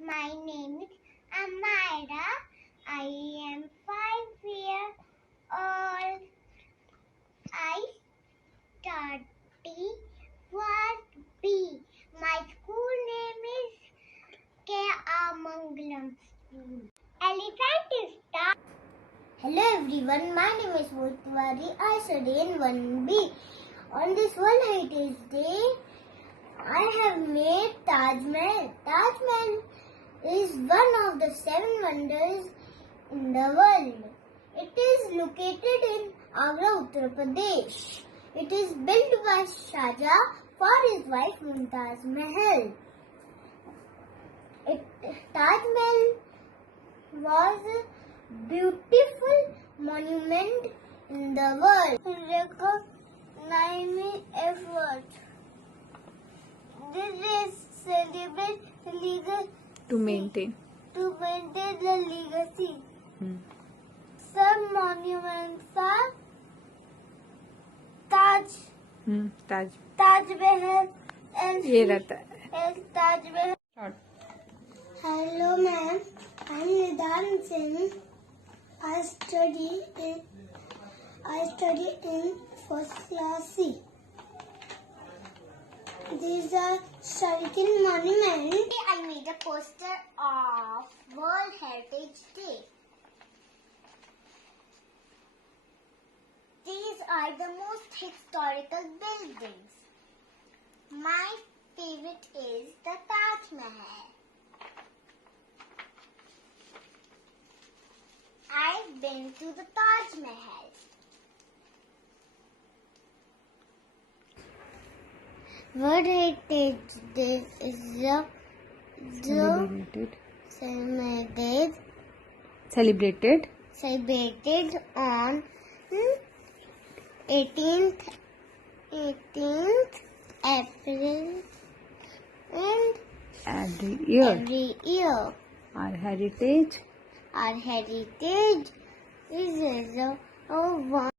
My name is Amira. I am 5 years old. I study first B. My school name is K.R.Mangalam School. Elephant is star. Hello everyone, my name is Multiwari. I study in 1B. On this World Heritage Day, I have made Taj Mahal. Taj Mahal is one of the 7 wonders in the world. It is located in Agra, Uttar Pradesh. It is built by Shah Jahan for his wife Mumtaz Mahal. Taj Mahal was a beautiful monument in the world. Recognizing effort. This is celebrate legacy to maintain the legacy. Some monuments are Taj Mahal and ये रहता है Taj Mahal. Hello ma'am, I am Nidan Singh. I study in first class C. These are historical monuments. I made a poster of World Heritage Day. These are the most historical buildings. My favorite is the Taj Mahal. I've been to the Taj Mahal. World Heritage Day is celebrated on 18th April and every year. Our heritage is a one.